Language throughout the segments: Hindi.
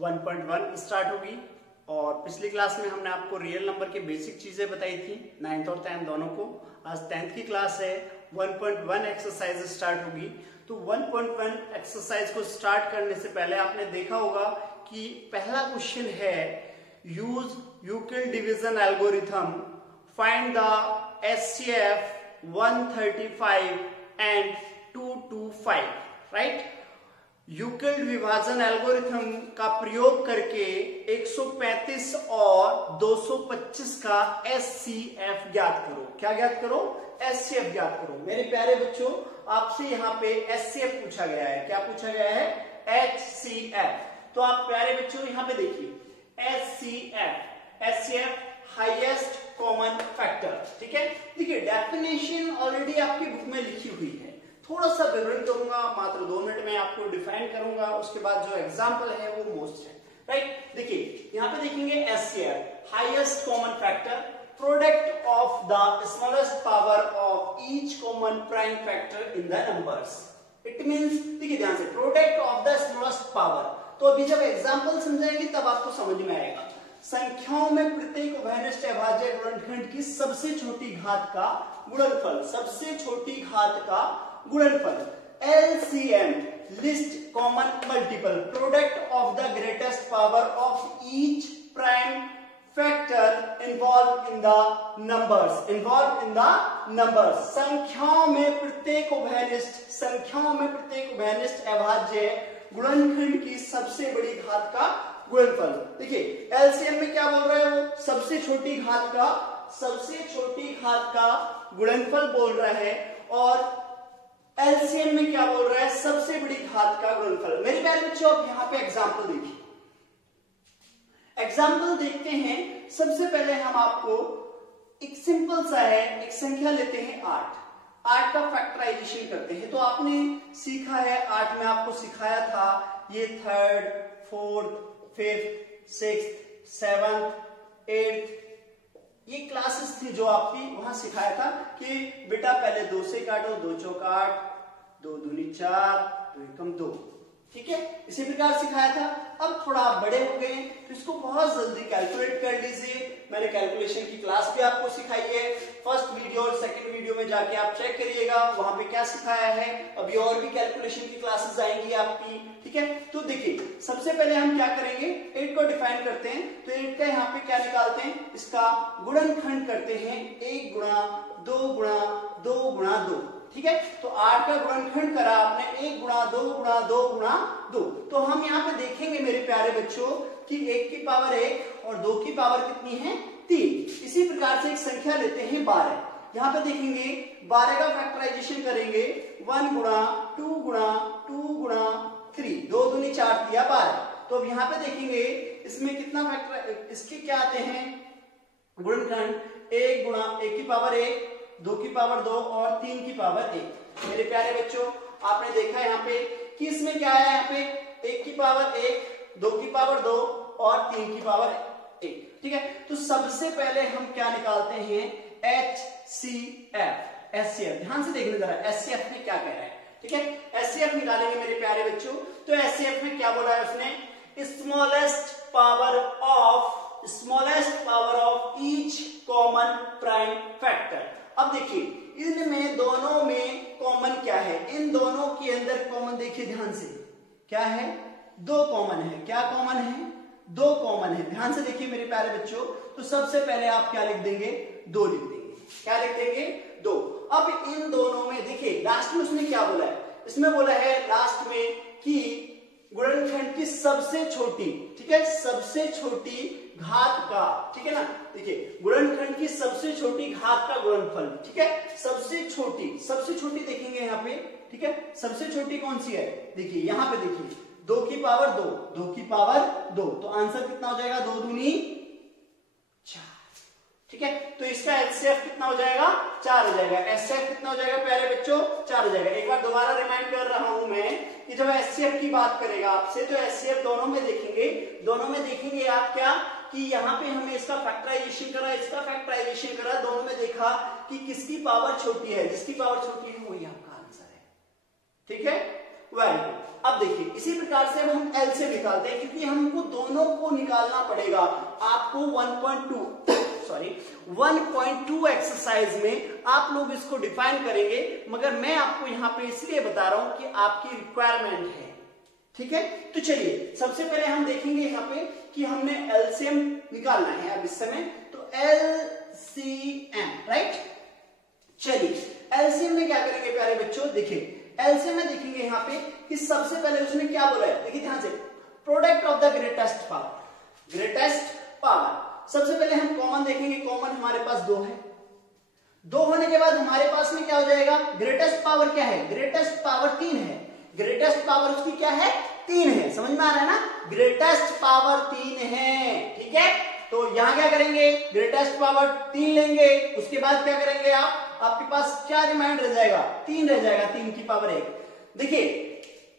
1.1 स्टार्ट होगी। और पिछली क्लास में हमने आपको रियल नंबर के बेसिक चीजें बताई थी, 9th और 10th दोनों को। आज 10th की क्लास है, 1.1 एक्सरसाइज स्टार्ट होगी। तो 1.1 एक्सरसाइज को स्टार्ट करने से पहले आपने देखा होगा कि पहला क्वेश्चन है use Euclid division algorithm, find the HCF 135 and 225, right. Euclid विभाजन एल्गोरिथम का प्रयोग करके 135 और 225 का एचसीएफ ज्ञात करो। क्या ज्ञात करो? एचसीएफ ज्ञात करो। मेरे प्यारे बच्चों, आपसे यहाँ पे एचसीएफ पूछा गया है। क्या पूछा गया है? एचसीएफ। तो आप प्यारे बच्चों यहाँ पे देखिए एचसीएफ हाईएस्ट कॉमन फैक्टर, ठीक है। देखिए डेफिनेशन ऑलरेडी आपकी बुक में लिखी हुई है, थोड़ा सा विवरण करूंगा, मात्र 2 मिनट में आपको डिफाइन करूंगा। उसके बाद जो एग्जांपल है वो मोस्ट है, राइट। देखिए यहाँ पे देखेंगे HCF highest common factor, product of the smallest power of each common prime factor in the numbers. It means, देखिए ध्यान से, product of the smallest power. तो अभी जब एग्जांपल समझाएंगे तब आपको समझ में आएगा। संख्याओं में प्रत्येक उभयनिष्ठ अभाज्य गुणनखंड की सबसे छोटी घात का गुणनफल, सबसे छोटी घात का गुणनफल। LCM list common multiple, product of the greatest power of each prime factor involve in the numbers, involve in the numbers. संख्याओं में प्रत्येक उभयनिष्ठ अभाज्य गुणनखंड की सबसे बड़ी घात का गुणनफल। देखिए एलसीएम में क्या बोल रहा है वो? सबसे छोटी घात का गुणनफल बोल रहा है। और एलसीएम में क्या बोल रहा है? सबसे बड़ी घात का गुणनफल। मेरे प्यारे बच्चों, आप यहाँ पे एग्जाम्पल देखिए। एग्जाम्पल देखते हैं। सबसे पहले हम आपको एक सिंपल सा है, एक संख्या लेते हैं 8 का फैक्टराइजेशन करते हैं। तो आपने सीखा है, 8 में आपको सिखाया था ये 3rd, 4th, 5th, 6th, 7th, 8th ये क्लासेस थी जो आपकी वहां सिखाया था कि बेटा पहले 2 से काटो, 2 चौका 8, 2 दूनी 4, 2 एकम 2, ठीक है। इसी प्रकार सिखाया था। अब थोड़ा आप बड़े हो गए तो इसको बहुत जल्दी कैलकुलेट कर लीजिए। मैंने कैलकुलेशन की क्लास भी आपको सिखाई है, फर्स्ट वीडियो और सेकंड वीडियो में जाके आप चेक करिएगा, वहां पे क्या सिखाया है। अभी और भी कैलकुलेशन की क्लासेस आएंगी आपकी, ठीक है। तो देखिए सबसे पहले हम क्या करेंगे, 8 को डिफाइन करते हैं। तो 8 का यहाँ पे क्या निकालते हैं? इसका गुणनखंड करते हैं 1 गुणा 2 गुणा 2 गुणा 2, ठीक है। तो 8 का गुणनखंड करा आपने 1 गुणा 2 गुणा 2 गुणा 2। तो हम यहाँ पे देखेंगे मेरे प्यारे बच्चों कि 1 की पावर 1 और 2 की पावर कितनी है? 3। इसी प्रकार से एक संख्या लेते हैं 12। यहाँ पे देखेंगे 12 का फैक्टराइजेशन करेंगे 1 गुणा 2 गुणा 2 गुणा 3, 2 दूनी 4 दिया 12। तो अब यहाँ पे देखेंगे इसमें कितना फैक्टर, इसके क्या आते हैं गुणनखंड? 1 गुणा 1 की पावर 1, 2 की पावर 2 और 3 की पावर 1। मेरे प्यारे बच्चों, आपने देखा यहाँ पे कि इसमें क्या है? यहाँ पे 1 की पावर 1, 2 की पावर 2 और 3 की पावर 1, ठीक है। तो सबसे पहले हम क्या निकालते हैं? एचसीएफ। ध्यान से देखना जरा, एचसीएफ में क्या कह रहा है, ठीक है। एचसीएफ निकालेंगे मेरे प्यारे बच्चों। तो एचसीएफ में क्या बोला है उसने? Smallest power of each common prime factor. अब देखिए इनमें दोनों में कॉमन क्या है? इन दोनों के अंदर कॉमन देखिए ध्यान से, क्या है? 2 कॉमन है। क्या कॉमन है? 2 कॉमन है। ध्यान से देखिए मेरे प्यारे बच्चों। तो सबसे पहले आप क्या लिख देंगे? 2 लिख देंगे। क्या लिख देंगे? 2। अब इन दोनों में देखिए लास्ट में उसने क्या बोला है? इसमें बोला है लास्ट में कि गुणनखंड की सबसे छोटी, ठीक है, सबसे छोटी घात का, ठीक है ना। देखिए गुणनखंड की सबसे छोटी घात का गुणनफल, ठीक है। सबसे छोटी देखेंगे यहाँ पे, ठीक है। सबसे छोटी कौन सी है? देखिए यहाँ पे देखिए 2 की पावर 2, 2 की पावर 2। तो आंसर कितना हो जाएगा? 2 दूनी 4, ठीक है। तो इसका एचसीएफ कितना हो जाएगा? 4 हो जाएगा। एचसीएफ कितना हो जाएगा प्यारे बच्चों? 4 हो जाएगा। एक बार दोबारा रिमाइंड कर रहा हूं मैं कि जब एचसीएफ की बात करेगा आपसे तो एचसीएफ दोनों में देखेंगे आप क्या कि यहाँ पे हमने इसका फैक्टराइजेशन करा, इसका फैक्टराइजेशन करा, दोनों में देखा कि किसकी पावर छोटी है। जिसकी पावर छोटी है वही आपका आंसर है, ठीक है। Very good. अब देखिए इसी प्रकार से अब हम एलसीएम निकालते हैं, क्योंकि हमको दोनों को निकालना पड़ेगा। आपको 1.2 एक्सरसाइज में आप लोग इसको डिफाइन करेंगे, मगर मैं आपको यहाँ पे इसलिए बता रहा हूं कि आपकी रिक्वायरमेंट है, ठीक है। तो चलिए सबसे पहले हम देखेंगे यहाँ पे कि हमने एलसीएम निकालना है अब इस समय, तो एलसीएम, राइट। चलिए एलसीएम में क्या करेंगे प्यारे बच्चों, देखिए एलसीएम में देखेंगे यहाँ पे कि सबसे पहले उसने क्या बोला है, देखिए ध्यान से, product of the greatest power, greatest power. सबसे पहले हम कॉमन देखेंगे, कॉमन हमारे पास 2 है, 2 होने के बाद हमारे पास में क्या हो जाएगा, ग्रेटेस्ट पावर क्या है, ग्रेटेस्ट पावर 3 है, ग्रेटेस्ट पावर उसकी क्या है, 3 है, समझ में आ रहा है ना, ग्रेटेस्ट पावर 3 है, ठीक है। तो यहां क्या करेंगे, ग्रेटेस्ट पावर 3 लेंगे, उसके बाद क्या करेंगे आप, आपके पास क्या रिमाइंड रह जाएगा, 3 रह जाएगा, 3 की पावर 1। देखिए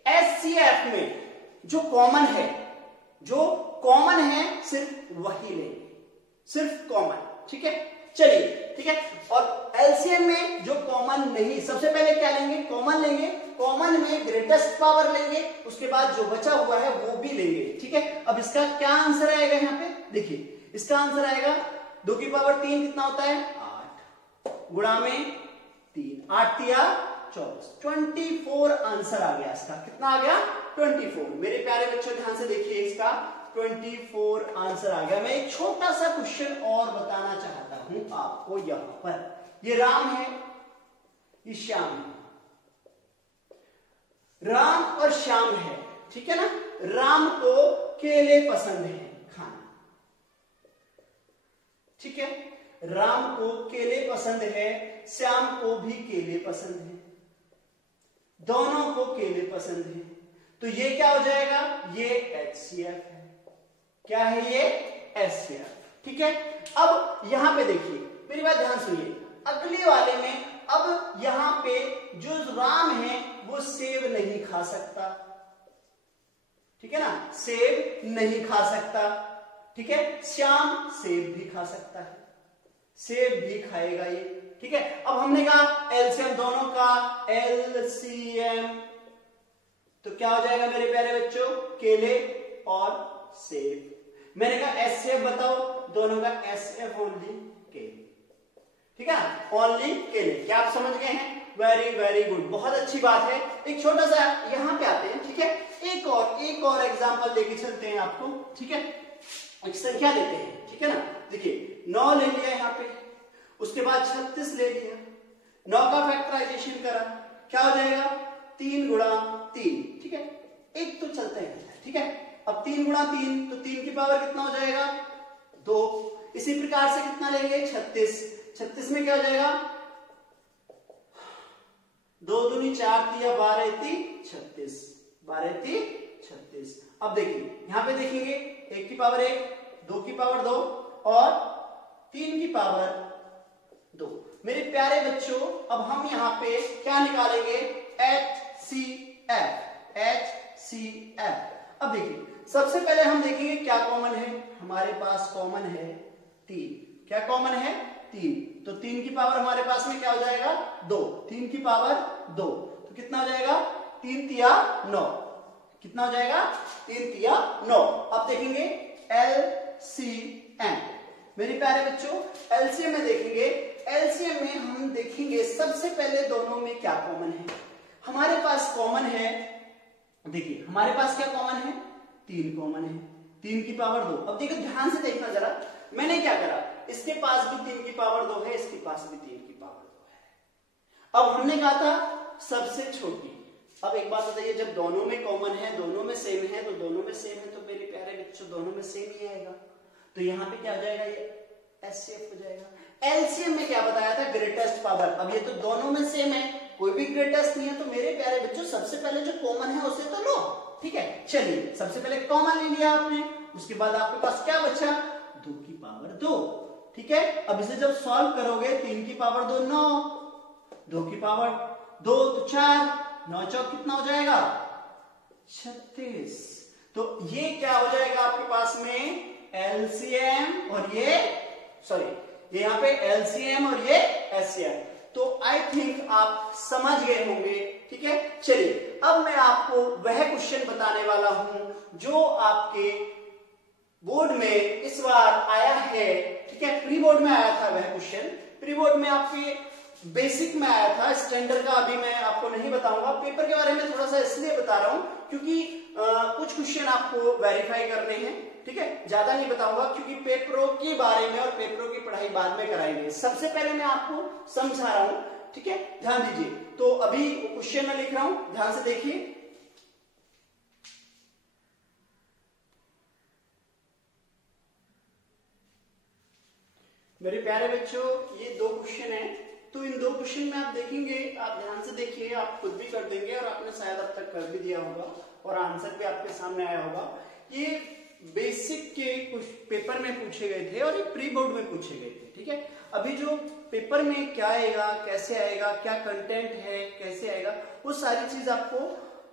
एचसीएफ में जो कॉमन है, जो कॉमन है सिर्फ वही लेंगे, सिर्फ कॉमन, ठीक है। चलिए ठीक है, और एलसीएम में जो कॉमन नहीं, सबसे पहले क्या लेंगे, कॉमन लेंगे, कॉमन में ग्रेटेस्ट पावर लेंगे, उसके बाद जो बचा हुआ है वो भी लेंगे, ठीक है। अब इसका क्या आंसर आएगा यहाँ पे, देखिए इसका आंसर आएगा 2 की पावर 3 कितना होता है, 8 गुणा में 3, 8 तिया 24, 24 आंसर आ गया इसका, कितना आ गया, 24। मेरे प्यारे बच्चों ध्यान से देखिए, इसका 24 आंसर आ गया। मैं एक छोटा सा क्वेश्चन और बताना चाहता हूं आपको, यहां पर ये राम है, ये श्याम है, राम और श्याम है, ठीक है ना। राम को केले पसंद है खाना, ठीक है, राम को केले पसंद है, श्याम को भी केले पसंद है, दोनों को केले पसंद है, तो ये क्या हो जाएगा, ये एचसीएफ है, क्या है ये, एचसीएफ, ठीक है। अब यहां पे देखिए, मेरी बात ध्यान सुनिए, अगले वाले में अब यहां पे जो राम है वो सेब नहीं खा सकता, ठीक है ना, सेब नहीं खा सकता, ठीक है। श्याम सेब भी खा सकता है, सेब भी खाएगा ये, ठीक है। अब हमने कहा एलसीएम दोनों का, एलसीएम तो क्या हो जाएगा मेरे प्यारे बच्चों, केले और सेब। मैंने कहा एचसीएफ बताओ, दोनों का एचसीएफ ओनली केले, ठीक है, ओनली केले। क्या आप समझ गए हैं, वेरी वेरी गुड, बहुत अच्छी बात है। एक छोटा सा यहां पे आते हैं, ठीक है, एक और एग्जांपल लेके चलते हैं आपको, ठीक है। एक संख्या लेते हैं, ठीक है ना, देखिए 9 ले लिया यहाँ पे, उसके बाद 36 ले लिया, 9 का फैक्टराइजेशन करा, क्या हो जाएगा, 3 गुणा 3, ठीक है, एक तो चलता है, ठीक है। अब 3 गुणा 3, तो 3 की पावर कितना हो जाएगा, 2। इसी प्रकार से कितना लेंगे, 36, 36 में क्या हो जाएगा, 2 दूनी 4 तिया 12 ती 36, 12 ती 36। अब देखिए यहां पे देखेंगे 1 की पावर 1, 2 की पावर 2 और 3 की पावर 2। मेरे प्यारे बच्चों अब हम यहां पे क्या निकालेंगे, एचसीएफ, एचसीएफ। अब देखिए सबसे पहले हम देखेंगे क्या कॉमन है, हमारे पास कॉमन है 3, क्या कॉमन है, 3, तो 3 की पावर हमारे पास में क्या हो जाएगा, 2, 3 की पावर 2, तो कितना हो जाएगा, 3 तिया 9, कितना हो जाएगा, 3 तिया 9। अब देखेंगे एलसीएम, मेरे प्यारे बच्चों एलसीएम में देखेंगे, एलसीएम में हम देखेंगे सबसे पहले दोनों में क्या कॉमन है। हमारे पास कॉमन है, देखिए हमारे पास क्या कॉमन है, 3 कॉमन है, 3 की पावर 2। अब देखो ध्यान से देखना जरा, मैंने क्या करा, इसके पास भी 3 की पावर 2 है, इसके पास भी 3 की पावर 2 है। अब हमने कहा था सबसे छोटी। अब एक बात बताइए, जब दोनों में कॉमन है, दोनों में सेम है, तो दोनों में सेम है तो मेरे प्यारे बच्चों दोनों में सेम ही आएगा, तो यहाँ पे क्या हो जाएगा, ये एचसीएफ हो जाएगा। एलसीएम में क्या बताया था, ग्रेटेस्ट पावर। अब ये तो दोनों में सेम है, कोई भी ग्रेटेस्ट नहीं है, तो मेरे प्यारे बच्चों सबसे पहले जो कॉमन है उसे तो लो, ठीक है। चलिए सबसे पहले कॉमन ले लिया आपने, उसके बाद आपके पास क्या बचा, 2 की पावर 2, ठीक है। अब इसे जब सॉल्व करोगे, 3 की पावर 2 9, 2 की पावर 2 तो 4, 9 चौक कितना हो जाएगा, 36। तो ये क्या हो जाएगा आपके पास में एलसीएम, और ये सॉरी ये यहाँ पे एलसीएम और ये एचसीएफ। तो आई थिंक आप समझ गए होंगे ठीक है। चलिए अब मैं आपको वह क्वेश्चन बताने वाला हूं जो आपके बोर्ड में इस बार आया है, ठीक है। प्री बोर्ड में आया था वह क्वेश्चन, प्री बोर्ड में आपके बेसिक में आया था, स्टैंडर्ड का अभी मैं आपको नहीं बताऊंगा। पेपर के बारे में थोड़ा सा इसलिए बता रहा हूं क्योंकि कुछ क्वेश्चन आपको वेरीफाई करने हैं, ठीक है। ज्यादा नहीं बताऊंगा क्योंकि पेपरों के बारे में और पेपरों की पढ़ाई बाद में कराएंगे। सबसे पहले मैं आपको समझा रहा हूं, ठीक है, ध्यान दीजिए। तो अभी क्वेश्चन में लिख रहा हूं, ध्यान से देखिए। मेरे प्यारे बच्चों, ये दो क्वेश्चन है, तो इन दो क्वेश्चन में आप देखेंगे, आप ध्यान से देखिए, आप खुद भी कर देंगे और आपने शायद अब तक कर भी दिया होगा और आंसर भी आपके सामने आया होगा। ये बेसिक के कुछ पेपर में पूछे गए थे और ये प्री बोर्ड में पूछे गए थे, ठीक है। अभी जो पेपर में क्या आएगा, कैसे आएगा, क्या कंटेंट है, कैसे आएगा, वो सारी चीज आपको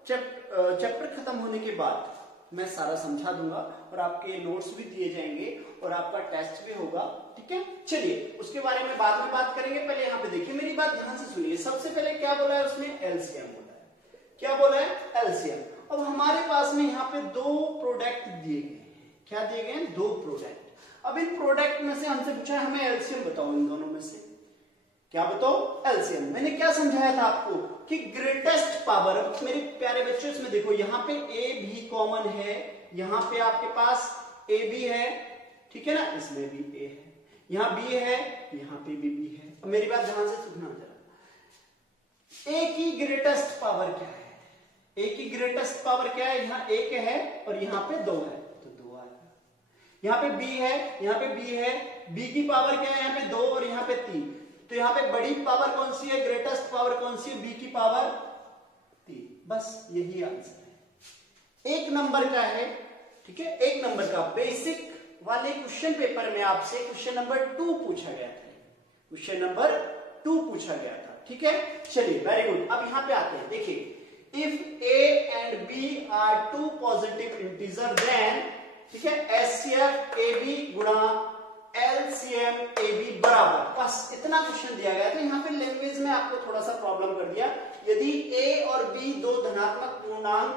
चैप्टर खत्म होने के बाद मैं सारा समझा दूंगा और आपके नोट्स भी दिए जाएंगे और आपका टेस्ट भी होगा, ठीक है। चलिए उसके बारे में बाद में बात करेंगे, पहले यहाँ पे देखिए, मेरी बात ध्यान से सुनिए। सबसे पहले क्या बोला है उसमें, एलसीएम बोला है। क्या बोला है, एलसीएम। अब हमारे पास में यहाँ पे दो प्रोडक्ट दिए गए हैं। क्या दिए गए हैं, दो प्रोडक्ट। अब इन प्रोडक्ट में से हमसे पूछा है हमें एलसीएम बताओ इन दोनों में से। क्या बताओ, एलसीएम। मैंने क्या समझाया था आपको कि ग्रेटेस्ट पावर। मेरे प्यारे बच्चों इसमें देखो, यहाँ पे ए भी कॉमन है, यहाँ पे आपके पास ए भी है, ठीक है ना, इसमें भी ए है, यहाँ बी है, यहाँ पे भी बी है। अब मेरी बात ध्यान से सुनना जरा। ए की ग्रेटेस्ट पावर क्या है, ए की ग्रेटेस्ट पावर क्या है, यहाँ एक है और यहाँ पे दो है, तो दो आएगा। यहाँ पे बी है, यहाँ पे बी है, बी की पावर क्या है, यहाँ पे दो और यहाँ पे तीन, तो यहाँ पे बड़ी पावर कौन सी है, ग्रेटेस्ट पावर कौन सी है, बी की पावर 3। बस यही आंसर है, एक नंबर का है, ठीक है। एक नंबर का बेसिक वाले क्वेश्चन पेपर में आपसे क्वेश्चन नंबर 2 पूछा गया था, क्वेश्चन नंबर 2 पूछा गया था, ठीक है। चलिए वेरी गुड। अब यहाँ पे आते हैं, देखिए, if A and B are two positive integer then, ठीक है, एचसीएफ ए बी गुणा एलसीएम ए बी बराबर, बस इतना क्वेश्चन दिया गया था। यहाँ पे लैंग्वेज में आपको थोड़ा सा प्रॉब्लम कर दिया। यदि ए और बी दो धनात्मक पूर्णांक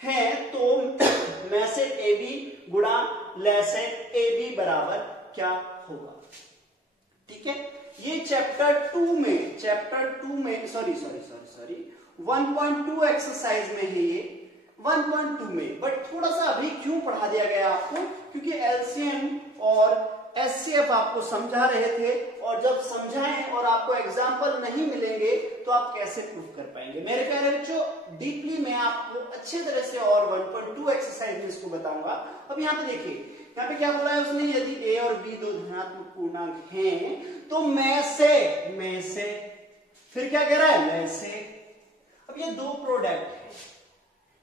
हैं तो में से ए बी गुणा लैसेट ए बी बराबर क्या होगा, ठीक है। ये चैप्टर 2 में सॉरी 1.2 एक्सरसाइज में है, ये 1.2 में। बट थोड़ा सा अभी क्यों पढ़ा दिया गया आपको, क्योंकि एलसीएम और एचसीएफ आपको समझा रहे थे, और जब समझाएं और आपको एग्जाम्पल नहीं मिलेंगे तो आप कैसे प्रूफ कर पाएंगे। मेरे प्यारे बच्चों, डीपली मैं आपको अच्छे तरह से और 1.2 एक्सरसाइज में इसको बताऊंगा। अब यहाँ पे देखिए, यहाँ पे क्या बोला है उसने, यदि ए और बी दो धनात्मक पूर्णांक हैं तो में से फिर क्या कह रहा है, में से। अब ये दो प्रोडक्ट है,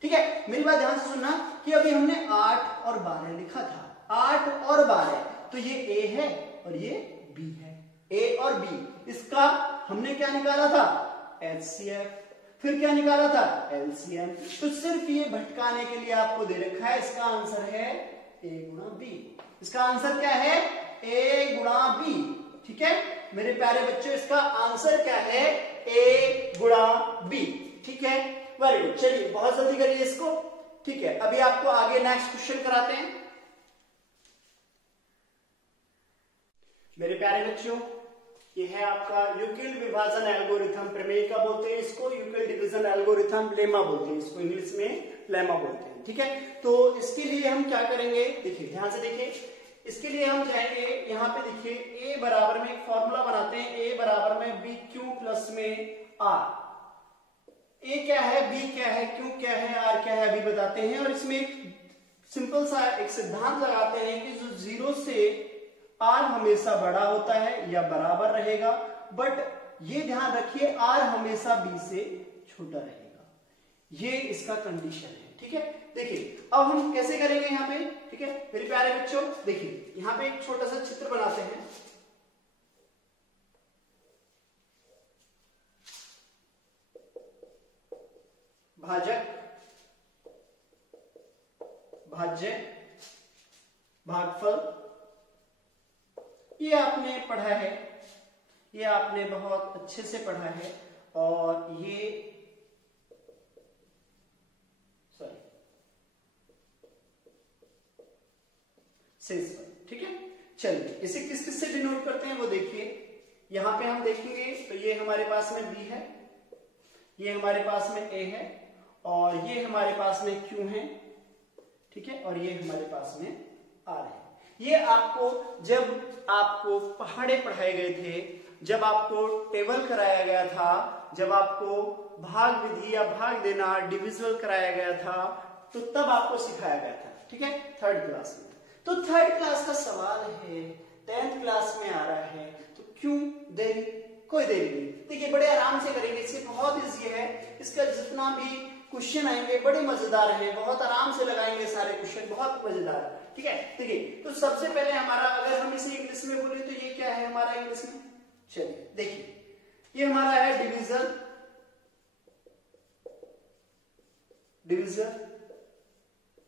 ठीक है। मेरी बात ध्यान से सुनना कि अभी हमने 8 और 12 लिखा था, 8 और 12, तो ये ए है और ये बी है, ए और बी। इसका हमने क्या निकाला था, एचसीएफ, फिर क्या निकाला था, एलसीएम। तो सिर्फ ये भटकाने के लिए आपको दे रखा है, इसका आंसर है ए गुणा बी। इसका आंसर क्या है, ए गुणा बी, ठीक है। मेरे प्यारे बच्चों, इसका आंसर क्या है, ए गुणा बी, ठीक है। Very good. चलिए बहुत जल्दी करिए इसको, ठीक है। अभी आपको आगे नेक्स्ट क्वेश्चन कराते हैं। मेरे प्यारे बच्चों, ये है आपका यूक्लिड विभाजन एल्गोरिथम। प्रमेय का बोलते हैं इसको, यूक्लिड डिवीजन एल्गोरिथम, लेमा बोलते हैं इसको, इंग्लिश में लेमा बोलते हैं, ठीक है। तो इसके लिए हम क्या करेंगे, देखिए ध्यान से देखिए। इसके लिए हम जाएंगे, यहाँ पे देखिए, ए बराबर में एक फॉर्मूला बनाते हैं, ए बराबर में बी क्यू प्लस में आर। ए क्या है, बी क्या है, क्यू क्या है, आर क्या है, अभी बताते हैं। और इसमें एक सिंपल सा एक सिद्धांत लगाते हैं कि जो 0 से आर हमेशा बड़ा होता है या बराबर रहेगा, बट ये ध्यान रखिए आर हमेशा बी से छोटा रहेगा, ये इसका कंडीशन है, ठीक है। देखिए अब हम कैसे करेंगे यहाँ पे, ठीक है मेरे प्यारे बच्चों। देखिए यहाँ पे एक छोटा सा चित्र बनाते हैं, भाजक, भाज्य, भागफल, ये आपने पढ़ा है, ये आपने बहुत अच्छे से पढ़ा है। और ये शेषफल। ठीक है, चलिए इसे किस किस से डिनोट करते हैं वो देखिए। यहां पे हम देखेंगे तो ये हमारे पास में b है, ये हमारे पास में a है, और ये हमारे पास में q है। ठीक है, और ये हमारे पास में r है। ये आपको जब आपको पहाड़े पढ़ाए गए थे, जब आपको टेबल कराया गया था, जब आपको भाग विधि या भाग देना डिविजिबल कराया गया था, तो तब आपको सिखाया गया था। ठीक है, थर्ड क्लास में। तो थर्ड क्लास का सवाल है, 10th क्लास में आ रहा है, तो क्यों देरी? कोई देरी नहीं, देखिए बड़े आराम से करेंगे, इससे बहुत इजी है। इसका जितना भी क्वेश्चन आएंगे बड़े मजेदार हैं, बहुत आराम से लगाएंगे सारे क्वेश्चन, बहुत मजेदार। ठीक है, देखिए तो सबसे पहले हमारा, अगर हम इसे इंग्लिश में बोले तो ये क्या है हमारा इंग्लिश में? चलिए देखिए, ये हमारा है डिवीजन, डिविजन।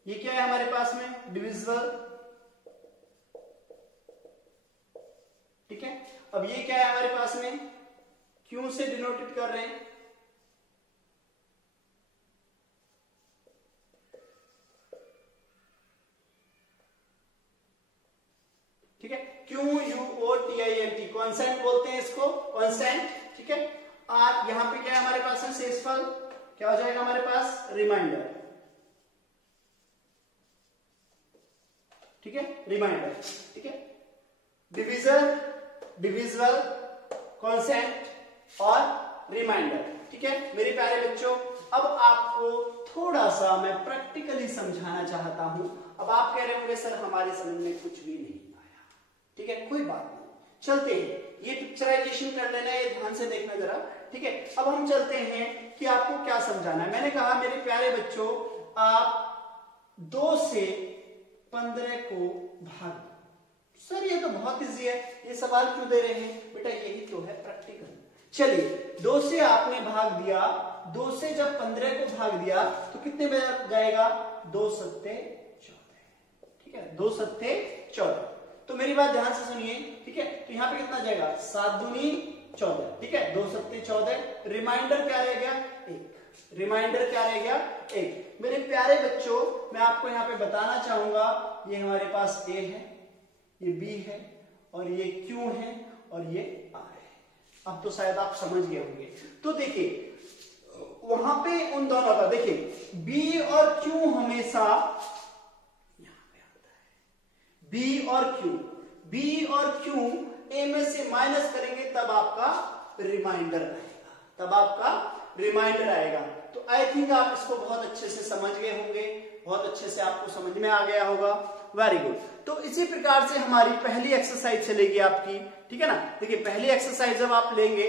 ये क्या है हमारे पास में? डिविजिबल। ठीक है, अब ये क्या है हमारे पास में? क्यों से डिनोटेड कर रहे हैं। ठीक है, QUOTINT, कॉन्सेंट बोलते हैं इसको, कॉन्सेंट। ठीक है, और यहां पे क्या है हमारे पास में? शेषफल। क्या हो जाएगा हमारे पास? रिमाइंडर। ठीक है, रिमाइंडर। ठीक है, डिविजन, डिविजिबल, कॉन्सेंट और रिमाइंडर। ठीक है मेरे प्यारे बच्चों, अब आपको थोड़ा सा मैं प्रैक्टिकली समझाना चाहता हूं। अब आप कह रहे होंगे सर हमारे समझ में कुछ भी नहीं आया। ठीक है, कोई बात नहीं, चलते हैं। ये पिक्चराइजेशन कर लेना, ये ध्यान से देखना जरा। ठीक है, अब हम चलते हैं कि आपको क्या समझाना है। मैंने कहा मेरे प्यारे बच्चों, आप 2 से 15 को भाग दो। सर ये तो बहुत इजी है, ये सवाल क्यों दे रहे हैं? बेटा यही तो है प्रैक्टिकल। चलिए 2 से आपने भाग दिया, 2 से जब 15 को भाग दिया तो कितने में जाएगा? 2 सत्ते 14। ठीक है, 2 सत्ते 14। तो मेरी बात ध्यान से सुनिए। ठीक है, तो यहाँ पे कितना जाएगा? 7 दूनी 14। ठीक है, 2 सत्ते 14। रिमाइंडर क्या रह गया? 1। रिमाइंडर क्या रह गया? 1। मेरे प्यारे बच्चों, मैं आपको यहाँ पे बताना चाहूंगा, ये हमारे पास A है, ये B है, और ये Q है, और ये R है। अब तो शायद आप समझ गए होंगे। तो देखिए वहां पे उन दोनों का, देखिए B और Q हमेशा यहां पे आता है। B और Q, B और Q A में से माइनस करेंगे तब आपका रिमाइंडर आएगा, तब आपका रिमाइंडर आएगा। तो आई थिंक आप इसको बहुत अच्छे से समझ गए होंगे, बहुत अच्छे से आपको समझ में आ गया होगा। Very good. तो इसी प्रकार से हमारी पहली एक्सरसाइज चलेगी आपकी। ठीक है ना, देखिए पहली एक्सरसाइज जब आप लेंगे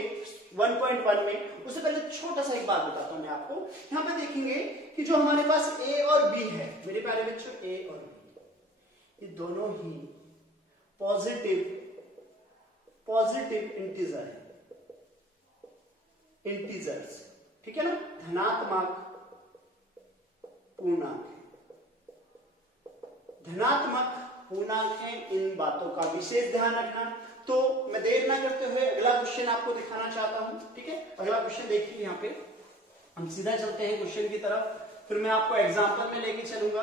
1.1 में, उससे पहले छोटा सा एक बात बताता हूं मैं आपको। यहां पे देखेंगे कि जो हमारे पास A और B है, मेरे प्यारे बच्चों, A और B ये दोनों ही पॉजिटिव इंटीजर है, इंटीजर्स। ठीक है ना, धनात्मक पूर्णांक है, धनात्मक पूर्णांक है। इन बातों का विशेष ध्यान रखना। तो मैं देर ना करते हुए अगला क्वेश्चन आपको दिखाना चाहता हूं। ठीक है, अगला क्वेश्चन देखिए। यहाँ पे हम सीधा चलते हैं क्वेश्चन की तरफ, फिर मैं आपको एग्जांपल में लेके चलूंगा।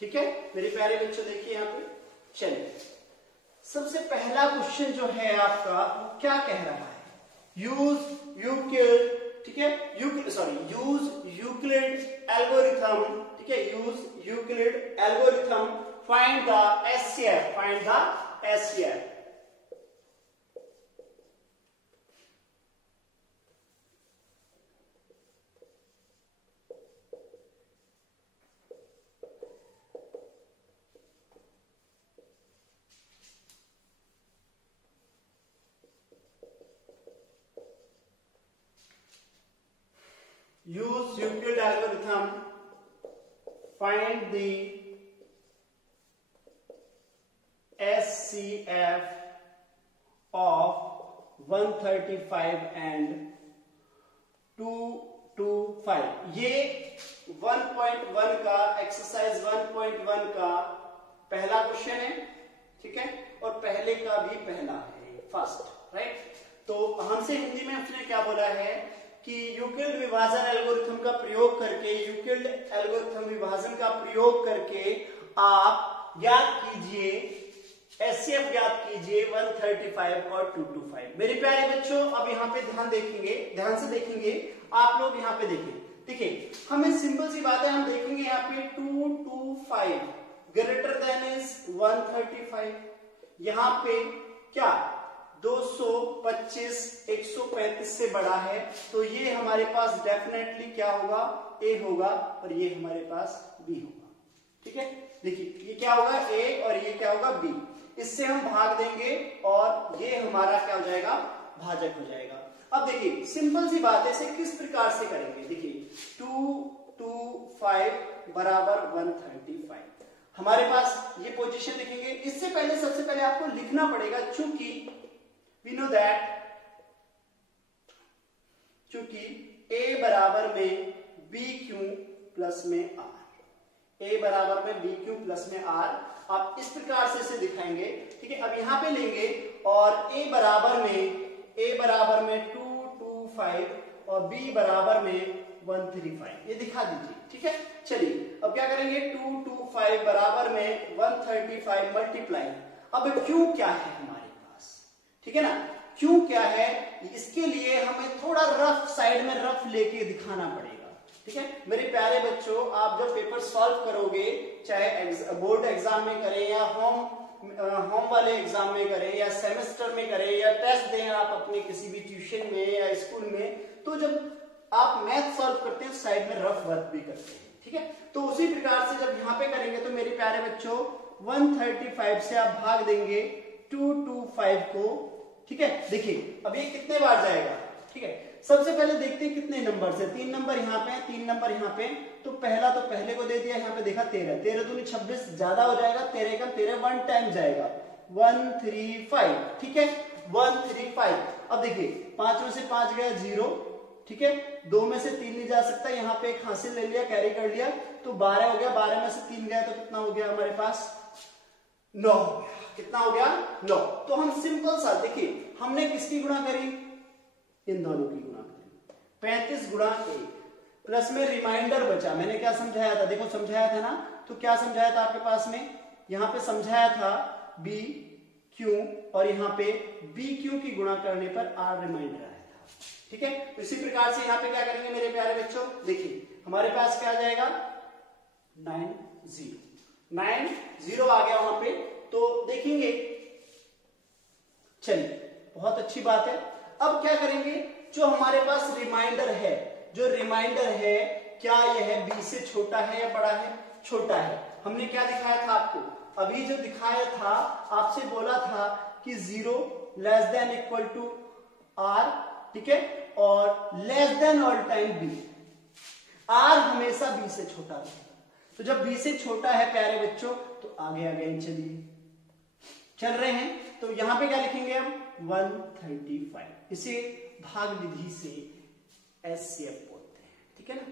ठीक है मेरे प्यारे बच्चों, देखिए यहाँ पे। चलिए सबसे पहला क्वेश्चन जो है आपका, वो क्या कह रहा है? यूज यूक्लिड, ठीक है, यूज यूक्लिड एल्गोरिथम। ठीक है, use Euclid algorithm, find the HCF, find the HCF. Use Euclid algorithm, find the SCF of 135 and 225। ये 1.1 का एक्सरसाइज 1.1 का पहला क्वेश्चन है। ठीक है, और पहले का भी पहला है, फर्स्ट, राइट। तो हमसे हिंदी में उसने क्या बोला है कि यूक्लिड विभाजन एल्गोरिथम का प्रयोग करके, यूक्लिड एल्गोरिथम विभाजन का प्रयोग करके आप ज्ञात कीजिए, एचसीएफ ज्ञात कीजिए 135 और 225। मेरे प्यारे बच्चों अब यहाँ पे ध्यान देखेंगे, ध्यान से देखेंगे आप लोग, यहाँ पे देखें, देखिए हमें सिंपल सी बात है, हम देखेंगे यहाँ पे 225 ग्रेटर देन इज 135, यहाँ पे क्या 225 135 से बड़ा है, तो ये हमारे पास डेफिनेटली क्या होगा, ए होगा, और ये हमारे पास बी होगा। ठीक है, देखिए ये क्या होगा, ए और ये क्या होगा, बी। इससे हम भाग देंगे और ये हमारा क्या हो जाएगा, भाजक हो जाएगा। अब देखिए सिंपल सी बात है, इसे किस प्रकार से करेंगे, देखिए 225 बराबर 135, हमारे पास ये पोजीशन लिखेंगे। इससे पहले सबसे पहले आपको लिखना पड़ेगा, चूंकि वी नो दैट, चूंकि a बराबर में बी क्यू प्लस में आर, a बराबर में बी क्यू प्लस में आर, आप इस प्रकार से इसे दिखाएंगे। ठीक है, अब यहां पे लेंगे और a बराबर में 225 और b बराबर में 135, ये दिखा दीजिए। ठीक है, चलिए अब क्या करेंगे, 225 बराबर में 135 मल्टीप्लाई, अब क्यों क्या है हमारे पास, ठीक है ना, क्यों क्या है, इसके लिए हमें थोड़ा रफ साइड में रफ लेके दिखाना पड़ेगा। ठीक है मेरे प्यारे बच्चों, आप जब पेपर सॉल्व करोगे, चाहे बोर्ड एग्जाम में करें या होम वाले एग्जाम में करें या सेमेस्टर में करें या टेस्ट दें आप अपने किसी भी ट्यूशन में या स्कूल में, तो जब आप मैथ सॉल्व करते हैं साइड में रफ वर्क भी करते हैं। ठीक है, तो उसी प्रकार से जब यहाँ पे करेंगे तो मेरे प्यारे बच्चों 135 से आप भाग देंगे 225 को। ठीक है, देखिए अब ये कितने बार जाएगा। ठीक है, सबसे पहले देखते हैं कितने नंबर से, 3 नंबर यहाँ पे, 3 नंबर यहाँ पे, तो पहला तो पहले को दे दिया, यहाँ पे देखा 13, 13 दूनी 26 ज्यादा हो जाएगा, 13 का 13 वन टाइम जाएगा 135। ठीक है 135। अब देखिए 5 में से 5 गया 0, ठीक है, 2 में से 3 नहीं जा सकता, यहाँ पे एक हासिल ले लिया, कैरी कर लिया, तो 12 हो गया, 12 में से 3 गया तो कितना हो गया हमारे पास, 9 हो गया। कितना हो गया, 9। तो हम सिंपल सा देखिए, हमने किसकी गुणा करी, इन दोनों की गुणा करी, 35 गुणा 1 प्लस में रिमाइंडर बचा। मैंने क्या समझाया था, देखो समझाया था ना, तो क्या समझाया था आपके पास में, यहाँ पे समझाया था बी क्यू और यहाँ पे बी क्यू की गुणा करने पर आर रिमाइंडर आया था। ठीक है, तो इसी प्रकार से यहाँ पे क्या करेंगे मेरे प्यारे बच्चों, देखिए हमारे पास क्या आ जाएगा 90 आ गया वहां पे, तो देखेंगे, चलिए बहुत अच्छी बात है। अब क्या करेंगे, जो हमारे पास रिमाइंडर है, जो रिमाइंडर है, क्या यह बी से छोटा है या बड़ा है, छोटा है। हमने क्या दिखाया था आपको, अभी जो दिखाया था आपसे बोला था कि 0 less than equal to R, ठीक है, और less than all time B, R हमेशा बी से छोटा रहेगा। तो जब बी से छोटा है प्यारे बच्चों, तो आगे आगे चलिए चल रहे हैं, तो यहां पे क्या लिखेंगे हम 135, इसे भाग विधि से एचसीएफ बोलते हैं। ठीक है ना,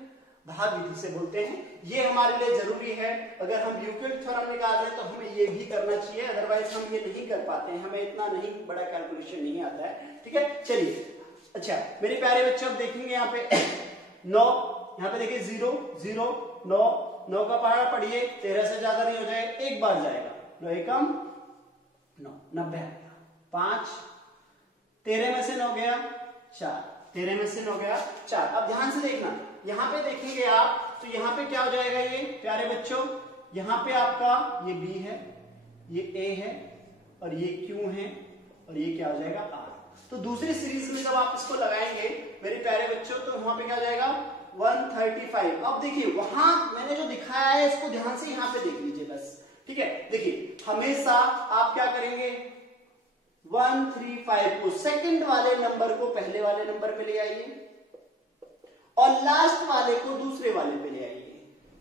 भाग विधि से बोलते हैं, ये हमारे लिए जरूरी है। अगर हम यूक्लिड थ्योरम निकाल रहे हैं तो हमें ये भी करना चाहिए, अदरवाइज हम ये नहीं कर पाते हैं, हमें इतना नहीं बड़ा कैलकुलेशन नहीं आता है। ठीक है, चलिए अच्छा मेरे प्यारे बच्चों, अब देखेंगे यहाँ पे 9, यहाँ पे देखिए 0 0 9 का पहाड़ा पढ़िए, 13 से ज्यादा नहीं हो जाए, एक बार जाएगा, 9 एकम 9, 90 आ गया, 5, 13 में से 9 गया 4, 13 में से 9 गया 4। अब ध्यान से देखना, यहाँ पे देखेंगे आप, तो यहाँ पे क्या हो जाएगा ये प्यारे बच्चों, यहाँ पे आपका ये B है, ये A है और ये Q है और ये क्या हो जाएगा R। तो दूसरी सीरीज में जब आप इसको लगाएंगे मेरे प्यारे बच्चों, तो वहां पे क्या हो जाएगा 135। अब देखिए वहां मैंने जो दिखाया है इसको ध्यान से यहाँ पे देख लीजिए बस। ठीक है, देखिए हमेशा आप क्या करेंगे, 135 को सेकंड वाले नंबर को पहले वाले नंबर पे ले आइए और लास्ट वाले को दूसरे वाले पे ले आइए।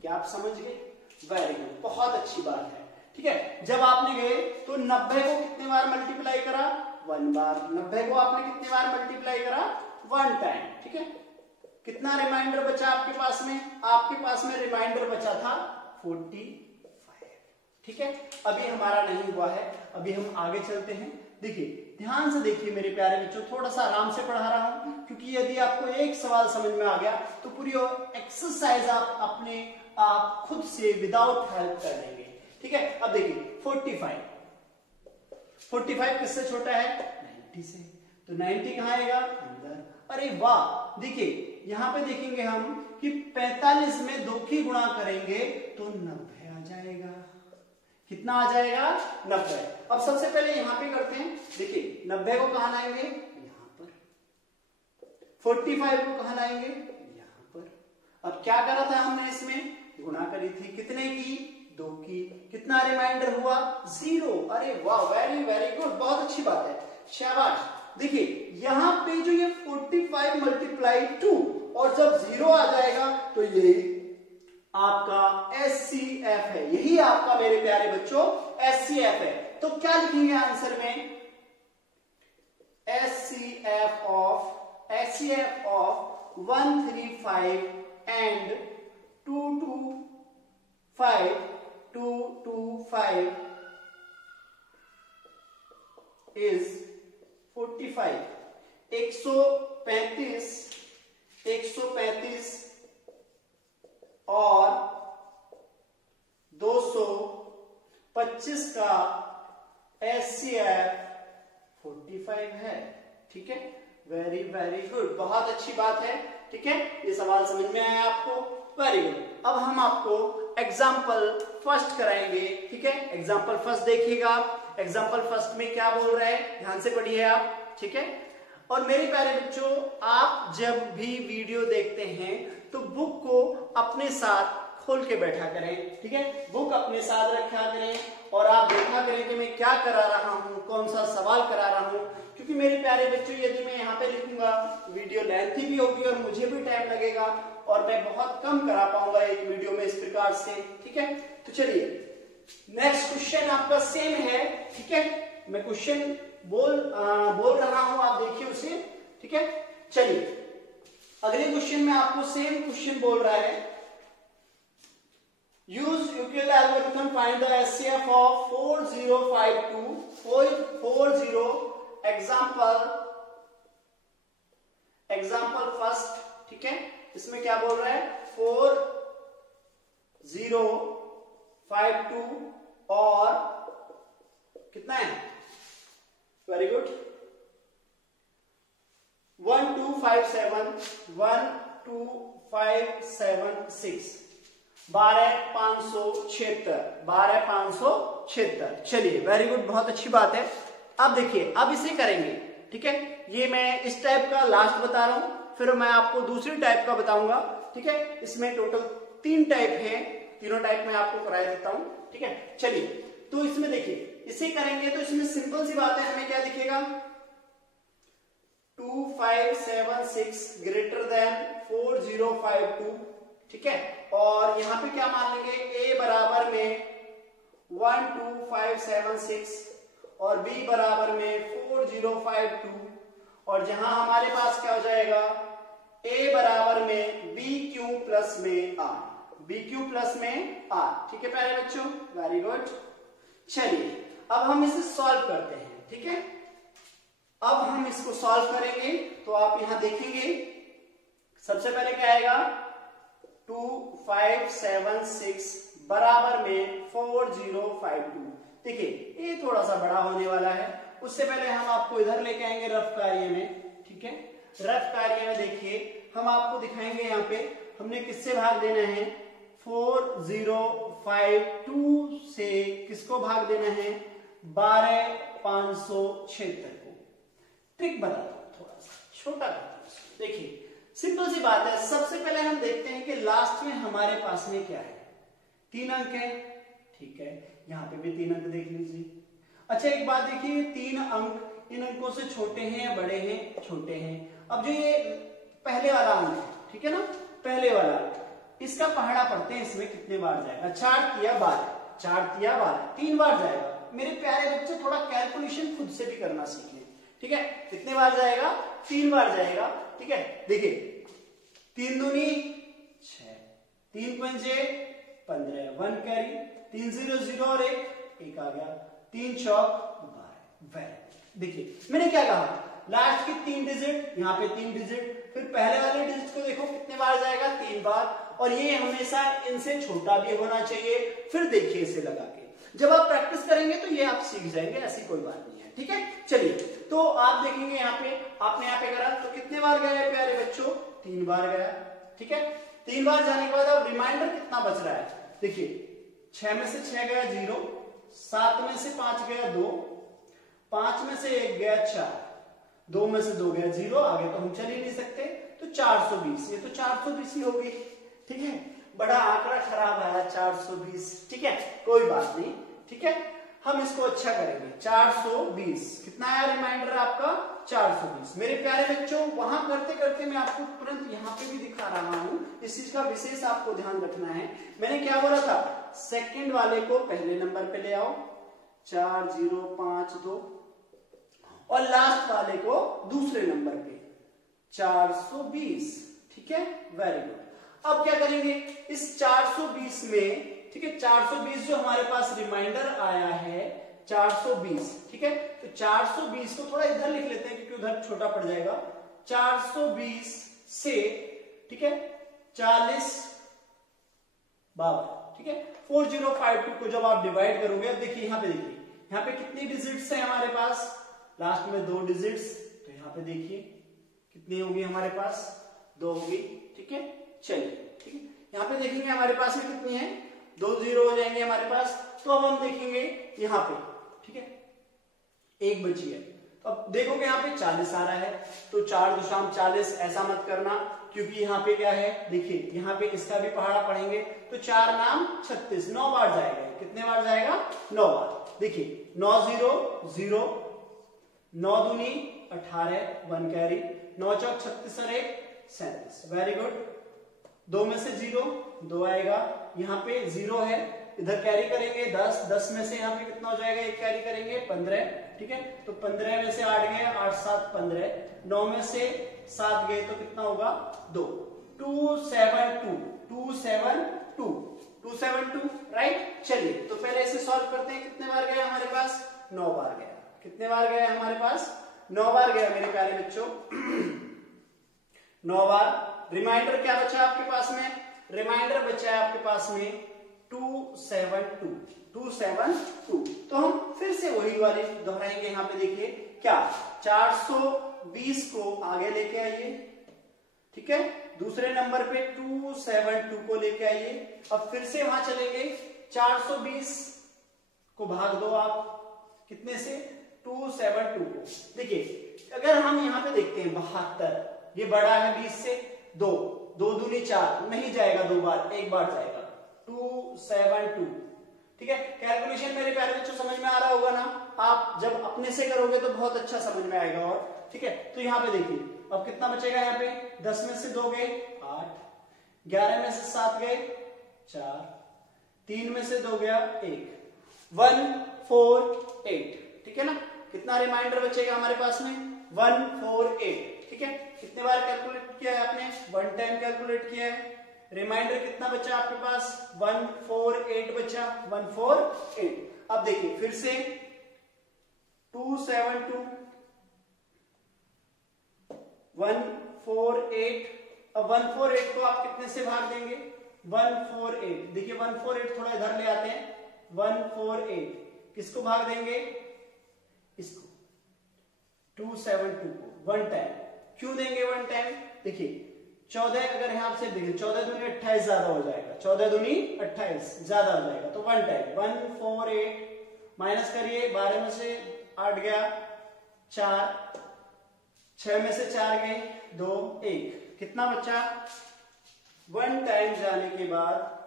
क्या आप समझ गए, वेरी गुड, बहुत अच्छी बात है। ठीक है, जब आपने गए तो 90 को कितने बार मल्टीप्लाई करा, 1 बार, 90 को आपने कितने बार मल्टीप्लाई करा, 1 टाइम। ठीक है, कितना रिमाइंडर बचा आपके पास में, आपके पास में रिमाइंडर बचा था 45। ठीक है, अभी हमारा नहीं हुआ है, अभी हम आगे चलते हैं। देखिए ध्यान से देखिए मेरे प्यारे बच्चों, थोड़ा सा आराम से पढ़ा रहा हूं, क्योंकि यदि आपको एक सवाल समझ में आ गया तो पूरी एक्सरसाइज आप अपने आप खुद से विदाउट हेल्प कर लेंगे। ठीक है। अब देखिए 45 किससे छोटा है? 90 से। तो 90 कहां आएगा? अंदर। अरे वाह, देखिए यहां पे देखेंगे हम कि 45 में 2 की गुणा करेंगे तो 90 आ जाएगा। कितना आ जाएगा? 90। अब सबसे पहले यहां पे करते हैं, देखिए 90 को कहां लाएंगे? यहां पर। 45 को कहां लाएंगे? यहां पर। अब क्या करा था हमने? इसमें गुणा करी थी, कितने की? 2 की। कितना रिमाइंडर हुआ? 0। अरे वाह, वेरी वेरी गुड, बहुत अच्छी बात है, शाबाश। देखिए यहां पे जो ये 45 मल्टीप्लाई 2 और जब 0 आ जाएगा तो ये आपका SCF है, यही आपका मेरे प्यारे बच्चों SCF है। तो क्या लिखेंगे आंसर में? SCF of 135 and 225 is 45। 135 और 225 का SCF 45 है। ठीक है, वेरी वेरी गुड, बहुत अच्छी बात है। ठीक है, ये सवाल समझ में आया आपको? Very good. अब हम आपको एग्जाम्पल फर्स्ट कराएंगे। ठीक है, एग्जाम्पल फर्स्ट देखिएगा आप। एग्जाम्पल फर्स्ट में क्या बोल रहा है, ध्यान से पढ़िए आप। ठीक है, और मेरे प्यारे बच्चों, आप जब भी वीडियो देखते हैं तो बुक को अपने साथ खोल के बैठा करें। ठीक है, बुक अपने साथ रखा करें और आप देखा करें कि मैं क्या करा रहा हूं, कौन सा सवाल करा रहा हूं। क्योंकि मेरे प्यारे बच्चों, यदि मैं यहाँ पे लिखूंगा वीडियो लेंथी भी होगी और मुझे भी टाइम लगेगा और मैं बहुत कम करा पाऊंगा एक वीडियो में इस प्रकार से। ठीक है, तो चलिए नेक्स्ट क्वेश्चन आपका सेम है। ठीक है, मैं क्वेश्चन बोल रहा हूं, आप देखिए उसे। ठीक है, चलिए अगले क्वेश्चन में आपको सेम क्वेश्चन बोल रहा है, use Euclid algorithm find the SCF of 4052 example first. ठीक है, इसमें क्या बोल रहा है? 4052 और कितना है? Very good, 12576 12576। चलिए वेरी गुड, बहुत अच्छी बात है। अब देखिए, अब इसे करेंगे। ठीक है, ये मैं इस टाइप का लास्ट बता रहा हूं, फिर मैं आपको दूसरी टाइप का बताऊंगा। ठीक है, इसमें टोटल 3 टाइप है, तीनों टाइप में आपको कराया देता हूं। ठीक है, चलिए तो इसमें देखिए, इसे करेंगे तो इसमें सिंपल सी बात है, हमें क्या दिखेगा? 2576 ग्रेटर देन 4052। ठीक है, और यहां पे क्या मान लेंगे? A बराबर में 12576 और B बराबर में 4052, और जहां हमारे पास क्या हो जाएगा? A बराबर में BQ प्लस में R, BQ प्लस में R। ठीक है प्यारे बच्चों, वेरी गुड। चलिए अब हम इसे सॉल्व करते हैं। ठीक है, अब हम इसको सॉल्व करेंगे तो आप यहां देखेंगे, सबसे पहले क्या आएगा? 2576 बराबर में 4052। देखिए ये थोड़ा सा बड़ा होने वाला है, उससे पहले हम आपको इधर लेके आएंगे रफ कार्य में। ठीक है, रफ कार्य में देखिए हम आपको दिखाएंगे, यहाँ पे हमने किससे भाग देना है? 4052 से किसको भाग देना है? 12576 को। ट्रिक बताता हूं, थोड़ा सा छोटा करता हूं। देखिए सिंपल सी बात है, सबसे पहले हम देखते हैं कि लास्ट में हमारे पास में क्या है? 3 अंक है। ठीक है, यहां पे भी 3 अंक देख लीजिए। अच्छा एक बात देखिए, 3 अंक इन अंकों से छोटे हैं या बड़े हैं? छोटे हैं। अब जो ये पहले वाला अंक है, ठीक है ना, पहले वाला, इसका पहाड़ा पढ़ते हैं, इसमें कितने बार जाएगा? 4 तिया 12, 4 तिया 12, 3 बार जाएगा। मेरे प्यारे बच्चे थोड़ा कैलकुलेशन खुद से भी करना सीखें। ठीक है, कितने बार जाएगा? 3 बार जाएगा। ठीक है, देखिए 3 दूनी 6, 3 पंजे 15, 1 कैरी, 3 0 0 और 1 आ गया, 3 चौक 12। वेरी, देखिए मैंने क्या कहा? लास्ट की 3 डिजिट, यहाँ पे 3 डिजिट, फिर पहले वाले डिजिट को देखो कितने बार जाएगा? 3 बार। और ये हमेशा इनसे छोटा भी होना चाहिए। फिर देखिए इसे लगा के, जब आप प्रैक्टिस करेंगे तो ये आप सीख जाएंगे, ऐसी कोई बात नहीं है। ठीक है, चलिए तो आप देखेंगे यहाँ पे आपने यहाँ पे करा तो कितने बार गया है प्यारे बच्चों, 3 बार गया। ठीक है, 3 बार जाने के बाद अब रिमाइंडर कितना बच रहा है, देखिए 6 में से 6 गया 0, 7 में से 5 गया 2, 5 में से 1 गया 4, 2 में से 2 गया 0, आगे तो हम चल ही नहीं सकते, तो 420, ये तो 420 ही होगी। ठीक है, बड़ा आंकड़ा खराब आया 420। ठीक है, कोई बात नहीं। ठीक है, हम इसको अच्छा करेंगे। 420 कितना आया रिमाइंडर आपका, 420। मेरे प्यारे बच्चों, वहां करते करते मैं आपको तुरंत यहाँ पे भी दिखा रहा हूं, इस चीज का विशेष आपको ध्यान रखना है। मैंने क्या बोला था, सेकंड वाले को पहले नंबर पे ले आओ 4052 और लास्ट वाले को दूसरे नंबर पे 420। ठीक है, वेरी गुड। अब क्या करेंगे, इस 420 में, ठीक है, 420 जो हमारे पास रिमाइंडर आया है 420, ठीक है, तो 420 को थोड़ा इधर लिख लेते हैं क्योंकि उधर छोटा पड़ जाएगा। 420 से, ठीक है, 40 52, ठीक है, 4052 को जब आप डिवाइड करोगे, अब देखिए यहाँ पे, देखिए यहाँ पे कितनी डिजिट्स है हमारे पास, लास्ट में 2 डिजिट्स, तो यहाँ पे देखिए कितनी होगी हमारे पास, 2 होगी। ठीक है, चलिए, ठीक है, यहाँ पे देखेंगे हमारे पास में कितनी है, 2 0 हो जाएंगे हमारे पास। तो अब हम देखेंगे यहाँ पे, ठीक है, 1 बची है, तो अब देखोगे यहाँ पे 40 आ रहा है, तो 4 दशमलव 40 ऐसा मत करना, क्योंकि यहाँ पे क्या है, देखिए यहाँ पे इसका भी पहाड़ा पढ़ेंगे, तो 4 नाम 36, 9 बार जाएगा। कितने बार जाएगा, 9 बार। देखिए 9 0 0, 9 दूनी 18, 1 कैरी, 9 चौक 36 और 1 37, वेरी गुड। 2 में से 0 2 आएगा, यहाँ पे 0 है, इधर कैरी करेंगे 10, 10 में से यहाँ पे कितना हो जाएगा, 1 कैरी करेंगे 15, ठीक है, तो 15 में से 8 गए, 8 7 15, 9 में से 7 गए तो कितना होगा, 2, 272, 272, 272, राइट। चलिए तो पहले इसे सॉल्व करते हैं, कितने बार गया हमारे पास, 9 बार गया। कितने बार गया हमारे पास, 9 बार गया मेरे प्यारे बच्चों, 9 बार। रिमाइंडर क्या बचा आपके पास में, रिमाइंडर बचा है आपके पास में 272, 272। तो हम फिर से वही वाली दोहराएंगे, यहाँ पे देखिए क्या, 420 को आगे लेके आइए, ठीक है, दूसरे नंबर पे 272 को लेके आइए। अब फिर से वहां चलेंगे, 420 को भाग दो आप कितने से, 272 को। देखिए अगर हम यहाँ पे देखते हैं 72, ये बड़ा है 20 से, 2 2 दूनी 4, नहीं जाएगा 2 बार, 1 बार जाएगा, 272। ठीक है, कैलकुलेशन मेरे प्यारे बच्चों समझ में आ रहा होगा ना, आप जब अपने से करोगे तो बहुत अच्छा समझ में आएगा। और ठीक है, तो यहाँ पे देखिए अब कितना बचेगा, यहाँ पे 10 में से 2 गए 8, 11 में से 7 गए 4, 3 में से 2 गया 1, 148, ठीक है ना। कितना रिमाइंडर बचेगा हमारे पास में, 148। ठीक है, कितने बार कैलकुलेट किया है आपने, 1 टाइम कैलकुलेट किया है। रिमाइंडर कितना बचा आपके पास, 148 बचा, 148। अब देखिए फिर से 272, 148। अब 148 को आप कितने से भाग देंगे, 148। देखिए 148 थोड़ा इधर ले आते हैं, 148 किसको भाग देंगे, इसको 272 को 1 टाइम। क्यों देंगे 1 टाइम, देखिए 14 अगर यहां से देखिए 14 दूनी 28 ज्यादा हो जाएगा, 14 दूनी 28 ज्यादा हो जाएगा, तो 1 टाइम 148 माइनस करिए, 12 में से 8 गया 4, 6 में से 4 गए 2, 1, कितना बचा, 1 टाइम जाने के बाद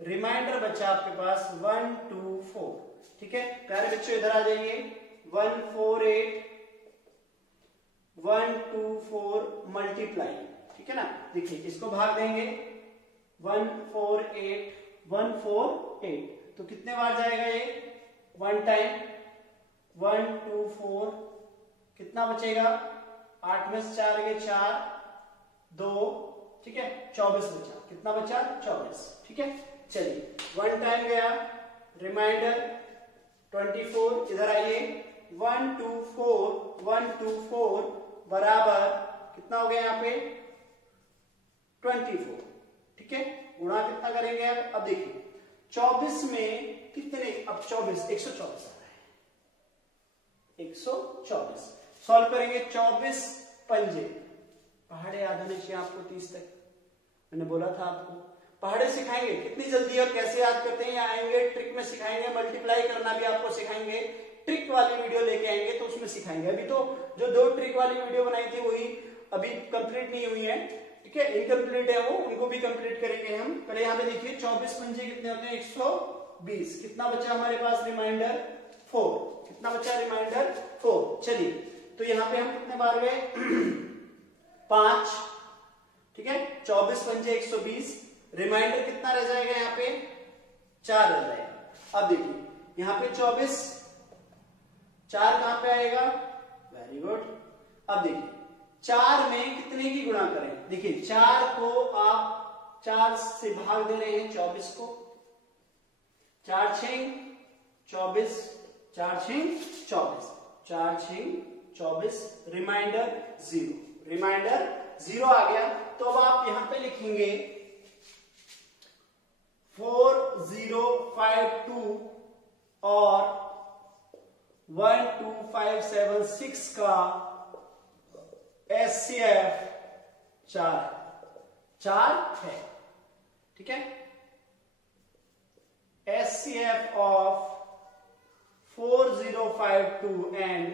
रिमाइंडर बचा आपके पास 124। ठीक है प्यारे बच्चों इधर आ जाइए, 148 124 मल्टीप्लाई, ठीक है ना। देखिए इसको भाग देंगे, 148 148, तो कितने बार जाएगा ये, 1 टाइम 124, कितना बचेगा, 8 में से 4 गए 4, 2, ठीक है 24 बचा, कितना बचा 24। ठीक है चलिए 1 टाइम गया, रिमाइंडर 24, इधर आइए 124 बराबर कितना हो गया यहाँ पे 24। ठीक है गुणा कितना करेंगे अब देखिए 24 में कितने, अब 24, 124 आ रहा है, 124 सॉल्व करेंगे। 24 पंजे, पहाड़े याद होने चाहिए आपको 30 तक, मैंने बोला था आपको पहाड़े सिखाएंगे कितनी जल्दी और कैसे याद करते हैं, आएंगे ट्रिक में सिखाएंगे, मल्टीप्लाई करना भी आपको सिखाएंगे, ट्रिक वाली वीडियो लेके आएंगे तो उसमें सिखाएंगे। अभी तो जो 2 ट्रिक वाली वीडियो बनाई थी वही अभी कंप्लीट नहीं हुई है, ठीक है, इनकम्प्लीट है वो, उनको भी कंप्लीट करेंगे हम। पहले यहाँ पे देखिए 24 पंजे कितने होते हैं, 120, कितना बचा हमारे पास रिमाइंडर 4, कितना बचा रिमाइंडर 4। चलिए तो यहाँ पे हम कितने बार गए 5, ठीक है, 24 पंजे 120, रिमाइंडर कितना रह जाएगा यहाँ पे 4 रह जाएगा। अब देखिए यहाँ पे 24, 4 कहां पे आएगा, वेरी गुड। अब देखिए 4 में कितने की गुणा करें, देखिए 4 को आप 4 से भाग दे रहे हैं 24 को, 4 6 24, 4 6 24, 4 6 24, रिमाइंडर 0, रिमाइंडर 0 आ गया। तो अब आप यहां पे लिखेंगे 4052 और 12576 का SCF 4 है, ठीक है। SCF ऑफ 4052 एंड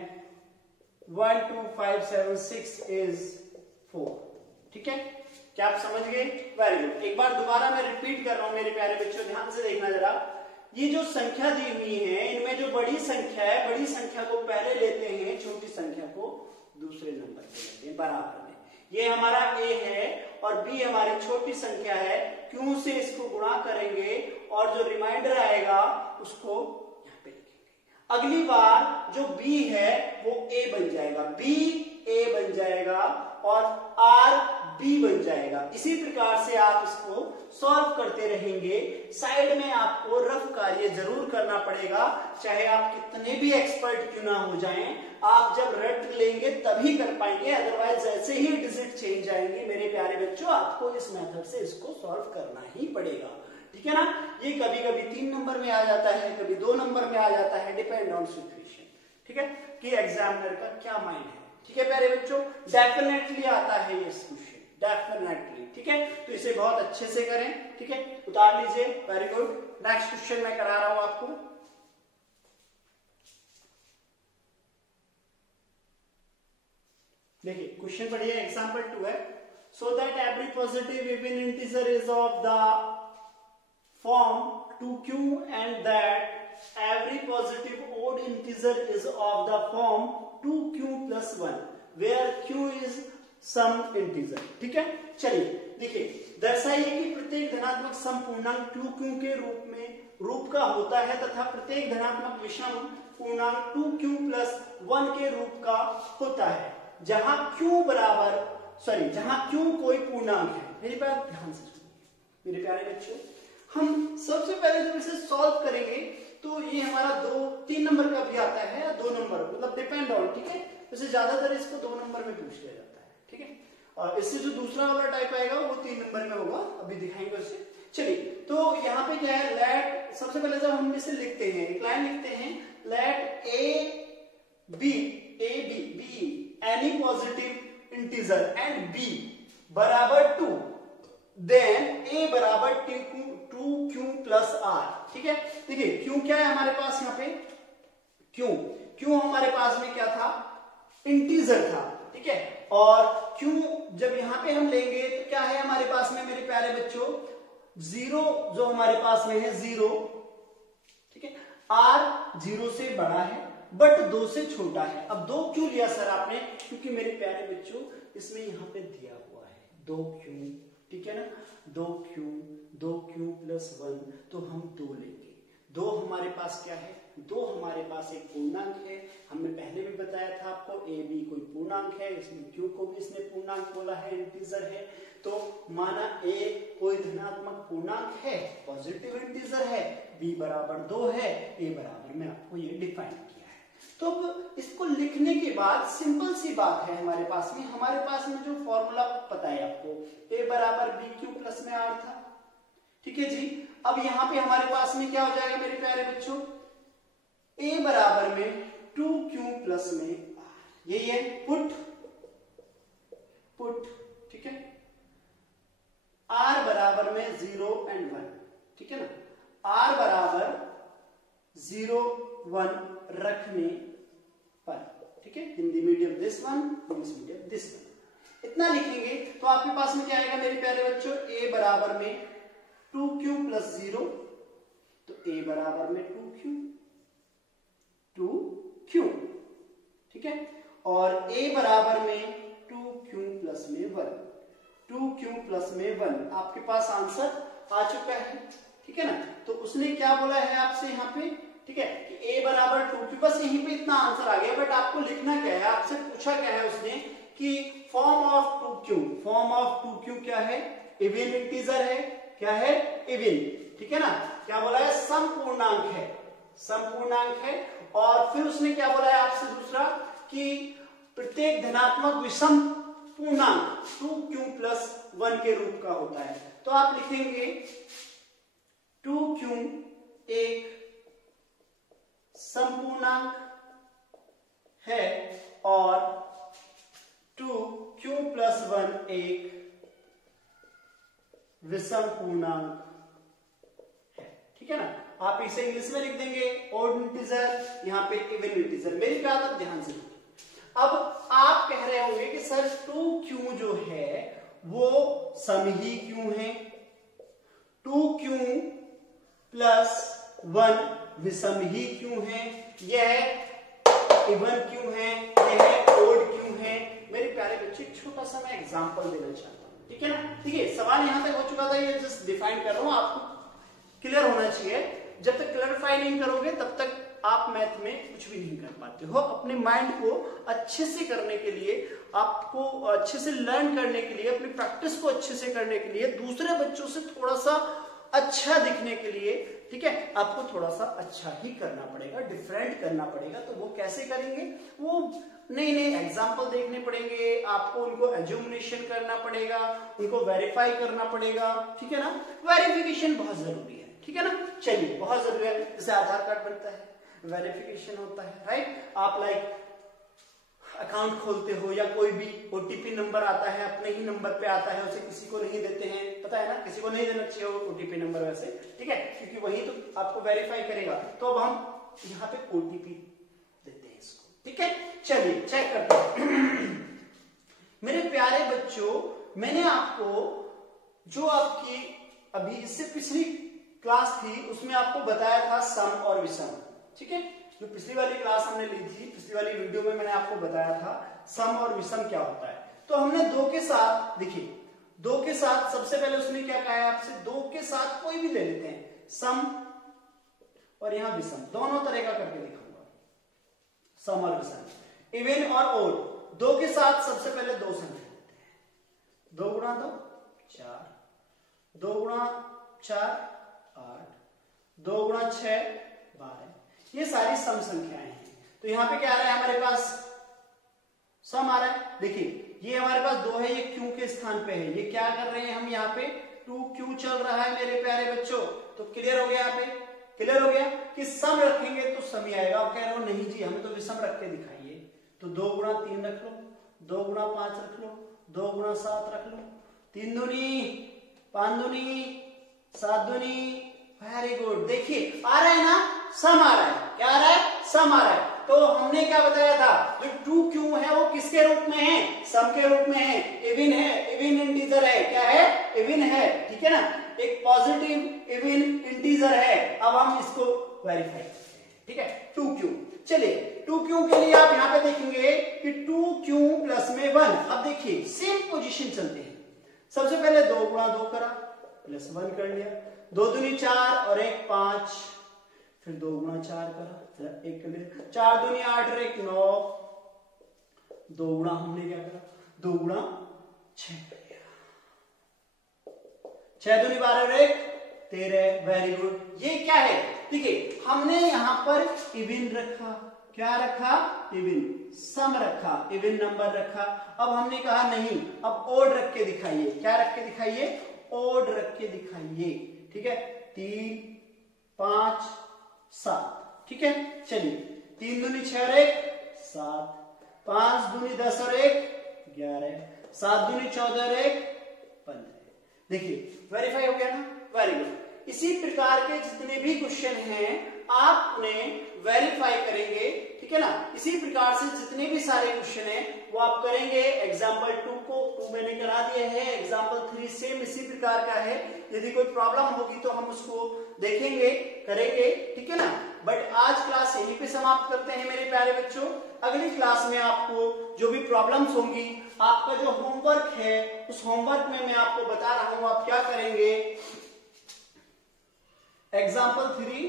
12576 इज 4, ठीक है, क्या आप समझ गए, वेरी गुड। एक बार दोबारा मैं रिपीट कर रहा हूं मेरे प्यारे बच्चों, ध्यान से देखना जरा। ये जो संख्या दी हुई है इनमें जो बड़ी संख्या है, बड़ी संख्या को पहले लेते हैं, छोटी संख्या को दूसरे नंबर पे लेते हैं बराबर में। ये हमारा A है और B हमारी छोटी संख्या है, Q से इसको गुणा करेंगे और जो रिमाइंडर आएगा उसको यहाँ पे लिखेंगे। अगली बार जो B है वो A बन जाएगा, B A बन जाएगा और R B बन जाएगा। इसी प्रकार से आप इसको सॉल्व करते रहेंगे। साइड में आपको रफ कार्य जरूर करना पड़ेगा, चाहे आप कितने भी एक्सपर्ट क्यों ना हो जाएं, आप जब रट लेंगे तभी कर पाएंगे, अदरवाइज ऐसे ही डिजिट चेंज आएंगे। मेरे प्यारे बच्चों आपको इस मेथड से इसको सॉल्व करना ही पड़ेगा, ठीक है ना। ये कभी कभी 3 नंबर में आ जाता है, कभी 2 नंबर में आ जाता है, डिपेंड ऑन सिचुएशन, ठीक है, कि एग्जामिनर का क्या माइंड है, ठीक है प्यारे बच्चों। डेफिनेटली आता है ये क्वेश्चन, डेफिनेटली, ठीक है, तो इसे बहुत अच्छे से करें, ठीक है, उतार लीजिए, वेरी गुड। नेक्स्ट क्वेश्चन मैं करा रहा हूं आपको, देखिए क्वेश्चन पढ़िए, एग्जांपल 2 है। So that every positive even integer is of the form 2q and that every positive odd integer is of the form 2q plus 1 where q is some integer, ठीक है। चलिए देखिए, दर्शाइए कि प्रत्येक धनात्मक सम पूर्णांक 2q के रूप का होता है तथा प्रत्येक धनात्मक विषम पूर्णांक 2q plus 1 के रूप का होता है, जहां q कोई पूर्णांक है। मेरी बात ध्यान से सुनिए मेरे प्यारे बच्चों, हम सबसे पहले जब इसे सॉल्व करेंगे तो ये हमारा 3 नंबर का भी आता है, 2 नंबर, मतलब डिपेंड ऑन, ठीक है, वैसे ज्यादातर इसको 2 नंबर में पूछ लिया जाता है, ठीक है, और इससे जो दूसरा वाला टाइप आएगा वो 3 नंबर में होगा, अभी दिखाएंगे उसे। चलिए तो यहाँ पे क्या है, लेट, सबसे पहले जब हम इसे लिखते हैं, एक लाइन लिखते हैं, let A B any positive integer and B बराबर 2, देन ए बराबर 2q plus r, ठीक है। देखिए q क्या है हमारे पास, यहाँ पे q हमारे पास में क्या था, इंटीजर था, ठीक है, और q जब यहां पे हम लेंगे तो क्या है हमारे पास में मेरे प्यारे बच्चों, 0 जो हमारे पास में है 0, ठीक है, r 0 से बड़ा है बट 2 से छोटा है। अब 2 क्यों लिया सर आपने, क्योंकि मेरे प्यारे बच्चों इसमें यहां पे दिया हुआ है 2q, ठीक है ना, 2q plus 1, तो हम 2 लेंगे। 2 हमारे पास क्या है, 2 हमारे पास एक पूर्णांक है, हमने पहले भी बताया था आपको ए बी कोई पूर्णांक है, इसमें q को भी इसने पूर्णांक बोला है, इंटीजर है, तो माना a कोई धनात्मक पूर्णांक है, पॉजिटिव इंटीजर है, b बराबर 2 है, a बराबर में आपको ये डिफाइन किया है। तो अब इसको लिखने के बाद सिंपल सी बात है, हमारे पास में जो फॉर्मूला पता है आपको, a बराबर bq प्लस में r था, ठीक है जी। अब यहाँ पे हमारे पास में क्या हो जाएगा मेरे प्यारे बच्चों, a बराबर में 2q प्लस में r, यही है पुट, ठीक है। r बराबर में 0 and 1, ठीक है ना, r बराबर 0 1 रखने पर, ठीक है। Hindi medium this one, English medium this one, इतना लिखेंगे तो आपके पास में क्या आएगा मेरे प्यारे बच्चों, a बराबर में 2q प्लस 0, तो a बराबर में 2q, ठीक है। और a बराबर में 2q प्लस में 1, 2q प्लस में 1, आपके पास आंसर आ चुका है, ठीक है ना। तो उसने क्या बोला है आपसे यहाँ पे, ठीक है, कि a बराबर 2q, बस यहीं पे इतना आंसर आ गया। बट आपको लिखना क्या है, आपसे पूछा क्या है उसने कि form of 2q, form of 2q क्या है, इवन इंटीजर है, क्या है, इवन, ठीक है ना। क्या बोला है, समपूर्णांक है, समपूर्णांक है। और फिर उसने क्या बोला है आपसे दूसरा कि प्रत्येक धनात्मक विषम पूर्णांक 2q प्लस 1 के रूप का होता है। तो आप लिखेंगे 2q एक समपूर्णांक है और 2q प्लस 1 एक विषम पूर्णांक है, ठीक है ना। आप इसे इंग्लिश में लिख देंगे ओड इंटीजर, यहाँ पे इवन इंटीजर। मेरी बात आप ध्यान से लिखिए। अब आप कह रहे होंगे कि सर 2q जो है वो सम ही क्यों है, 2q प्लस 1 विषम ही क्यों है, यह इवन क्यों है, यह ओड क्यों है। मेरे प्यारे बच्चे छोटा सा मैं एग्जांपल देना चाहता हूं, ठीक है ना। ठीक है, सवाल यहां तक हो चुका था, ये जस्ट डिफाइन कर रहा हूं, आपको क्लियर होना चाहिए। जब तक क्लैरिफाई नहीं करोगे तब तक आप मैथ में कुछ भी नहीं कर पाते हो। अपने माइंड को अच्छे से करने के लिए, आपको अच्छे से लर्न करने के लिए, अपनी प्रैक्टिस को अच्छे से करने के लिए, दूसरे बच्चों से थोड़ा सा अच्छा दिखने के लिए, ठीक है, आपको थोड़ा सा अच्छा ही करना पड़ेगा, डिफरेंट करना पड़ेगा। तो वो कैसे करेंगे, वो नए नए एग्जाम्पल देखने पड़ेंगे, आपको उनको एज्यूमिनेशन करना पड़ेगा, उनको वेरीफाई करना पड़ेगा, ठीक है ना। वेरिफिकेशन बहुत जरूरी है, ठीक है ना। चलिए, बहुत जरूरी है। जैसे आधार कार्ड बनता है, वेरिफिकेशन होता है, राइट। आप लाइक अकाउंट खोलते हो या कोई भी ओटीपी नंबर आता है, अपने ही नंबर पे आता है, उसे किसी को नहीं देते हैं, पता है ना, किसी को नहीं देना चाहिए ओटीपी नंबर वैसे, ठीक है, क्योंकि वही तो आपको वेरीफाई करेगा। तो अब हम यहाँ पे ओटीपी देते हैं इसको, ठीक है। चलिए चेक करते हैं। मेरे प्यारे बच्चों, मैंने आपको जो आपकी अभी इससे पिछली क्लास थी उसमें आपको बताया था सम और विषम, ठीक है। जो पिछली वाली क्लास हमने ली थी, पिछली वाली वीडियो में मैंने आपको बताया था सम और विषम क्या होता है। तो हमने दो के साथ, देखिए दो के साथ सबसे पहले उसने क्या कहा है आपसे, दो के साथ कोई भी ले लेते हैं, सम और यहां विषम, दोनों तरह का करके दिखाऊंगा, सम और विषम, इवन और ओड। दो के साथ सबसे पहले दो संख्या लेते हैं, 2 गुणा 2 4, 2 गुणा 4 8, 2 गुणा 6 12, ये सारी सम संख्याएं हैं। तो यहां पे क्या आ रहा है हमारे पास, सम आ रहा है। देखिए ये हमारे पास 2 है, ये क्यू के स्थान पे है, ये क्या कर रहे हैं हम, यहाँ पे 2q चल रहा है मेरे प्यारे बच्चों। तो क्लियर हो गया, यहाँ पे क्लियर हो गया कि सम रखेंगे तो सम ही आएगा। आप कह रहे हो नहीं जी हमें तो विषम रख के दिखाइए, तो 2 गुणा 3 रख लो, 2 गुणा 5 रख लो, 2 गुणा 7 रख लो, 3 दूनी 5 दूनी 7 दूनी, वेरी गुड। देखिए आ रहा है ना, सम आ रहा है, क्या आ रहा है, सम आ रहा है। तो हमने क्या बताया था, जो 2q है वो किसके रूप में है, सम के रूप में है, इवन है, इवन इंटीजर है, क्या है, इवन है, ठीक है ना, एक पॉजिटिव इवन इंटीजर है। अब हम इसको वेरीफाई करते हैं, ठीक है, 2q। चलिए 2q के लिए आप यहां पे देखेंगे कि 2q प्लस में 1। अब देखिए सेम पोजीशन चलते हैं, सबसे पहले 2 गुणा 2 करा, प्लस 1 कर लिया, 2 दूनी 4 और 1 5, फिर 2 गुणा 4 करा, फिर 1 कर लिया, 4 दूनी 8 और 1 9, 2 गुणा हमने क्या करा, 2 गुणा 6 कर लिया, 6 दूनी 12 और 1 13, वेरी गुड। ये क्या है, देखिए हमने यहां पर इवन रखा, क्या रखा, इवन, सम रखा, इवन नंबर रखा। अब हमने कहा नहीं, अब ओड रख के दिखाइए, क्या रख के दिखाइए, ओड रख के दिखाइए, ठीक है। 3 5 7, ठीक है। चलिए 3 दूनी 6 और 1 7, 5 दूनी 10 और 1 11, 7 दूनी 14 और 1 15। देखिए वेरीफाई हो गया ना, वेरी गुड। इसी प्रकार के जितने भी क्वेश्चन हैं आप उन्हें वेरीफाई करेंगे, ठीक है ना। इसी प्रकार से जितने भी सारे क्वेश्चन हैं वो आप करेंगे। एग्जाम्पल 2 को 2 मैंने करा दिया है, एग्जाम्पल 3 सेम इसी प्रकार का है। यदि कोई प्रॉब्लम होगी तो हम उसको देखेंगे, करेंगे, ठीक है ना। बट आज क्लास यहीं पे समाप्त करते हैं मेरे प्यारे बच्चों। अगली क्लास में आपको जो भी प्रॉब्लम्स होंगी, आपका जो होमवर्क है उस होमवर्क में मैं आपको बता रहा हूं आप क्या करेंगे। एग्जाम्पल 3,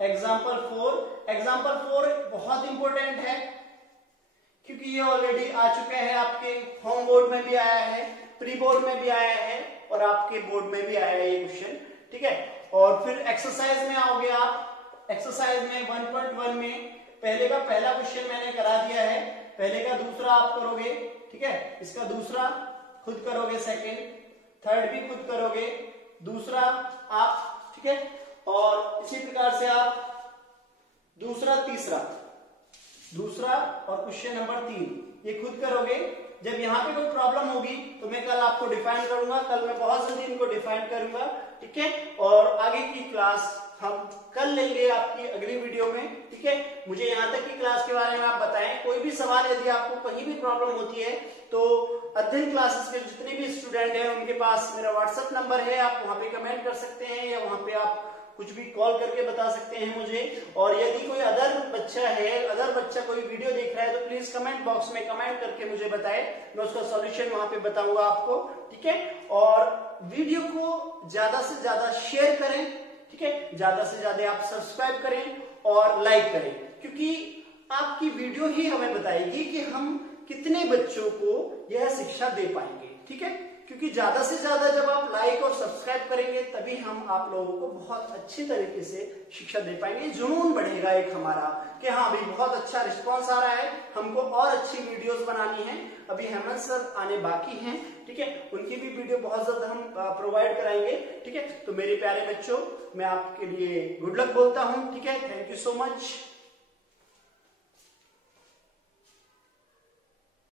एग्जाम्पल 4, एग्जाम्पल 4 बहुत इंपॉर्टेंट है क्योंकि ये ऑलरेडी आ चुके हैं, आपके होम बोर्ड में भी आया है, प्री बोर्ड में भी आया है और आपके बोर्ड में भी आया है ये क्वेश्चन, ठीक है। और फिर एक्सरसाइज में आओगे आप। एक्सरसाइज में 1.1 में पहले का पहला क्वेश्चन मैंने करा दिया है, पहले का दूसरा आप करोगे, ठीक है। इसका दूसरा खुद करोगे, सेकेंड, थर्ड भी खुद करोगे, दूसरा आप, ठीक है। और इसी प्रकार से आप दूसरा, तीसरा, दूसरा और क्वेश्चन नंबर 3 ये खुद करोगे। जब यहाँ पे कोई प्रॉब्लम होगी तो मैं कल आपको डिफाइन करूंगा, कल मैं बहुत जल्दी इनको डिफाइन करूंगा, ठीक है। और आगे की क्लास हम कल लेंगे आपकी अगली वीडियो में, ठीक है। मुझे यहाँ तक की क्लास के बारे में आप बताएं। कोई भी सवाल यदि आपको कहीं भी प्रॉब्लम होती है तो अध्ययन क्लासेस के जितने भी स्टूडेंट हैं उनके पास मेरा व्हाट्सएप नंबर है, आप वहां पे कमेंट कर सकते हैं या वहां पे आप कुछ भी कॉल करके बता सकते हैं मुझे। और यदि कोई अदर बच्चा कोई वीडियो देख रहा है तो प्लीज कमेंट बॉक्स में कमेंट करके मुझे बताए, मैं उसका सॉल्यूशन वहां पे बताऊंगा आपको, ठीक है। और वीडियो को ज्यादा से ज्यादा शेयर करें, ठीक है। ज्यादा से ज्यादा आप सब्सक्राइब करें और लाइक करें, क्योंकि आपकी वीडियो ही हमें बताएगी कि हम कितने बच्चों को यह शिक्षा दे पाएंगे, ठीक है। क्योंकि ज्यादा से ज्यादा जब आप लाइक और सब्सक्राइब करेंगे तभी हम आप लोगों को बहुत अच्छी तरीके से शिक्षा दे पाएंगे। जुनून बढ़ेगा एक हमारा कि हाँ भाई बहुत अच्छा रिस्पांस आ रहा है, हमको और अच्छी वीडियोस बनानी है। अभी हेमंत सर आने बाकी हैं, ठीक है, उनकी भी वीडियो बहुत जल्द हम प्रोवाइड कराएंगे, ठीक है। तो मेरे प्यारे बच्चों मैं आपके लिए गुड लक बोलता हूँ, ठीक है। Thank you so much.